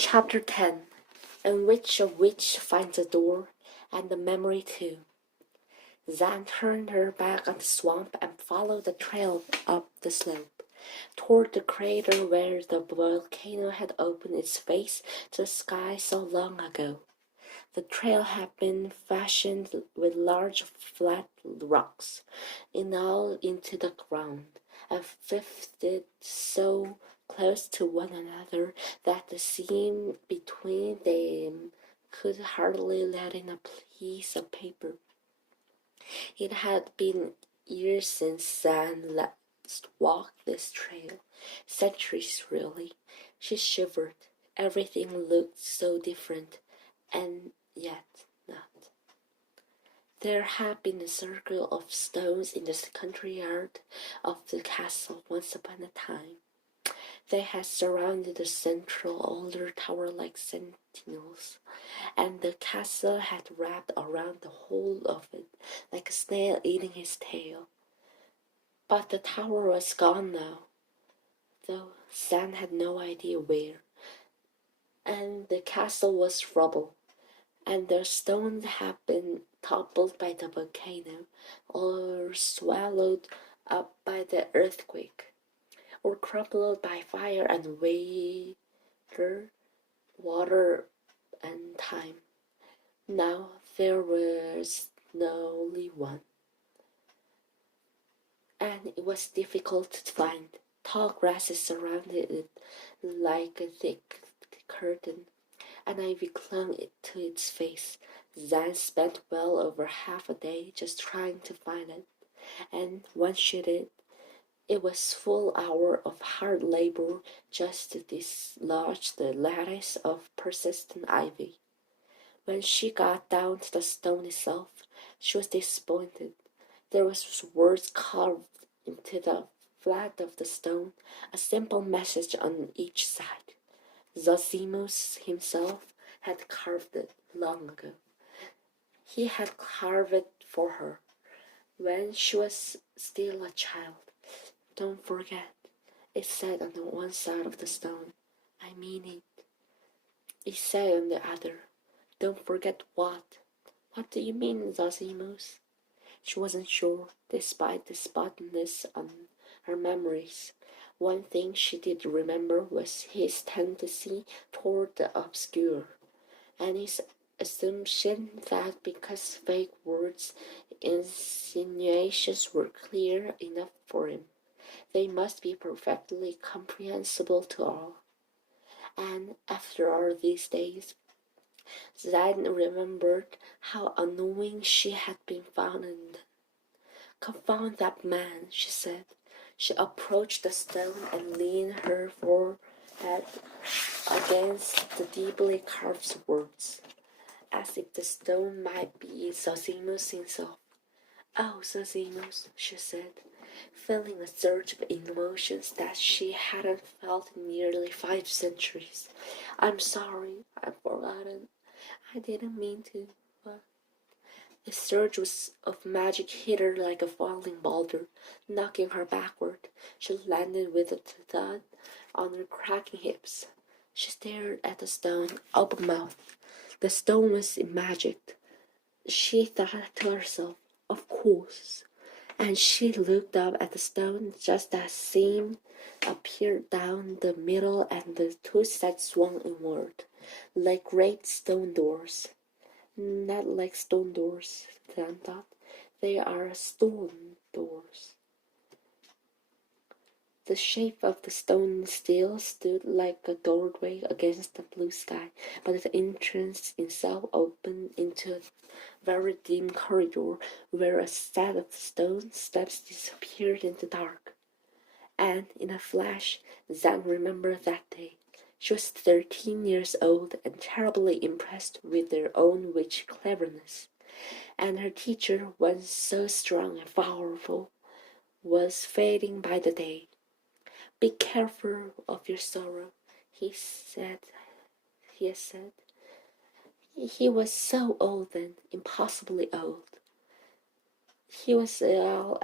Chapter 10 In which a witch finds a door, and the memory too. Zan turned her back on the swamp and followed the trail up the slope, toward the crater where the volcano had opened its face to the sky so long ago. The trail had been fashioned with large flat rocks, all into the ground, and fitted so close to one another that the seam between them could hardly let in a piece of paper. It had been years since Zan last walked this trail, centuries really. She shivered. Everything looked so different, and yet not. There had been a circle of stones in the country yard of the castle once upon a time. They had surrounded the central older tower like sentinels, and the castle had wrapped around the whole of it like a snail eating his tail. But the tower was gone now, though Zan had no idea where, and the castle was rubble, and the stones had been toppled by the volcano, or swallowed up by the earthquake, or crumbled by fire and water and time. Now there was only one, and it was difficult to find. Tall grasses surrounded it like a thick curtain, and ivy clung to its face. Zan spent well over half a day just trying to find it, and once she did, it was full hour of hard labor just to dislodge the lattice of persistent ivy. When she got down to the stone itself, she was disappointed. There was words carved into the flat of the stone, a simple message on each side. Zosimus himself had carved it long ago. He had carved it for her when she was still a child. Don't forget, it said on the one side of the stone. I mean it. It said on the other. Don't forget what? What do you mean, Zosimus? She wasn't sure, despite the spottiness on her memories. One thing she did remember was his tendency toward the obscure, and his assumption that because vague words, insinuations were clear enough for him, they must be perfectly comprehensible to all. And after all these days, Zan remembered how annoying she had been found in them. Confound that man, she said. She approached the stone and leaned her forehead against the deeply carved words, as if the stone might be Zosimus himself. Oh, Zosimus, she said, feeling a surge of emotions that she hadn't felt in nearly 5 centuries. I'm sorry, I've forgotten. I didn't mean to, but... The surge was of magic hit her like a falling boulder, knocking her backward. She landed with a thud on her cracking hips. She stared at the stone, open-mouthed. The stone was magic. She thought to herself, of course. And she looked up at the stone just as seam appeared down the middle and the two sides swung inward, like great stone doors. Not like stone doors, Zan thought. They are stone doors. The shape of the stone still stood like a doorway against the blue sky, but the entrance itself opened into a very dim corridor where a set of stone steps disappeared in the dark. And in a flash, Zan remembered that day. She was 13 years old and terribly impressed with their own witch cleverness, and her teacher, once so strong and powerful, was fading by the day. Be careful of your sorrow, he had said. He was so old then, impossibly old. He was all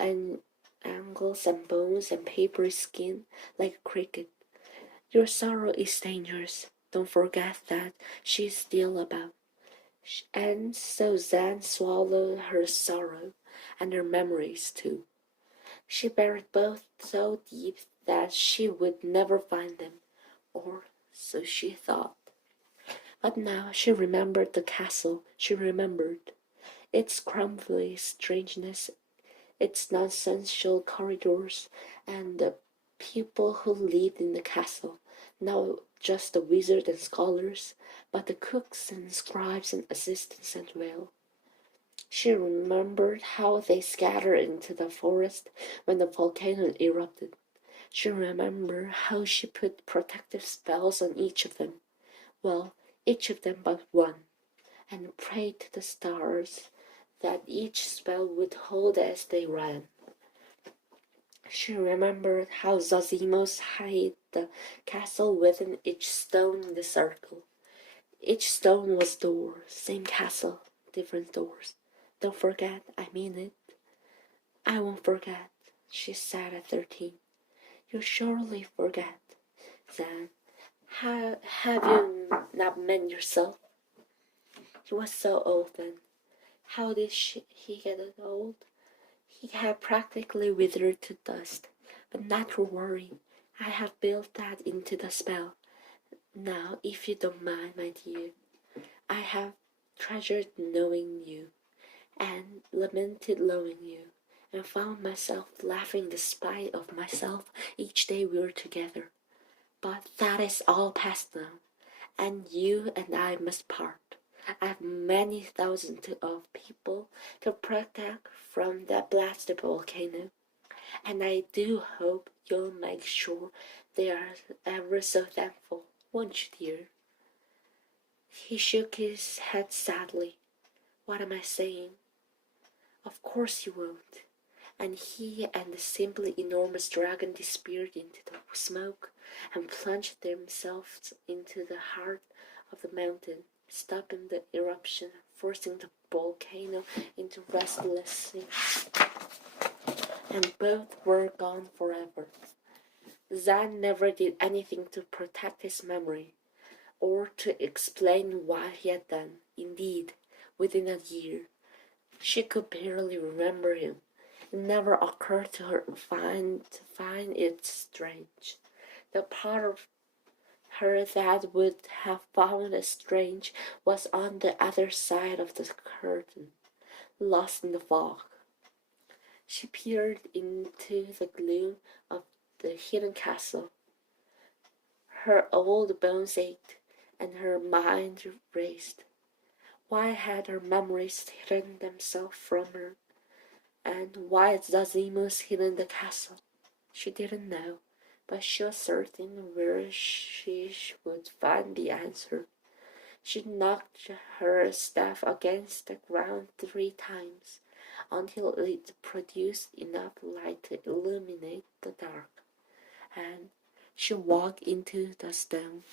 angles and bones and papery skin, like a cricket. Your sorrow is dangerous. Don't forget that she's still about. And so Zan swallowed her sorrow and her memories too. She buried both so deep that she would never find them, or so she thought. But now she remembered the castle. She remembered its crumbly strangeness, its nonsensical corridors, and the people who lived in the castle. Not just the wizards and scholars, but the cooks and scribes and assistants as well. She remembered how they scattered into the forest when the volcano erupted. She remembered how she put protective spells on each of them. Well, each of them but one, and prayed to the stars that each spell would hold as they ran. She remembered how Zazimos hid the castle within each stone in the circle. Each stone was door, same castle, different doors. Don't forget, I mean it. I won't forget, she said at 13. You'll surely forget. Then, have you not met yourself? He was so old then. How did he get old? He had practically withered to dust. But not to worry. I have built that into the spell. Now, if you don't mind, my dear, I have treasured knowing you, and lamented loving you, and found myself laughing despite of myself each day we were together. But that is all past now, and you and I must part. I have many thousands of people to protect from that blasted volcano, and I do hope you'll make sure they are ever so thankful, won't you, dear? He shook his head sadly. What am I saying? Of course you won't. And he and the simply enormous dragon disappeared into the smoke and plunged themselves into the heart of the mountain, stopping the eruption, forcing the volcano into restlessness. And both were gone forever. Zan never did anything to protect his memory, or to explain why he had done. Indeed, within a year, she could barely remember him. It never occurred to her to find it strange. The part of her that would have found it strange was on the other side of the curtain, lost in the fog. She peered into the gloom of the hidden castle. Her old bones ached, and her mind raced. Why had her memories hidden themselves from her? And why had Zazimos hidden the castle? She didn't know, but she was certain where she would find the answer. She knocked her staff against the ground 3 times, until it produced enough light to illuminate the dark, and she walked into the stone.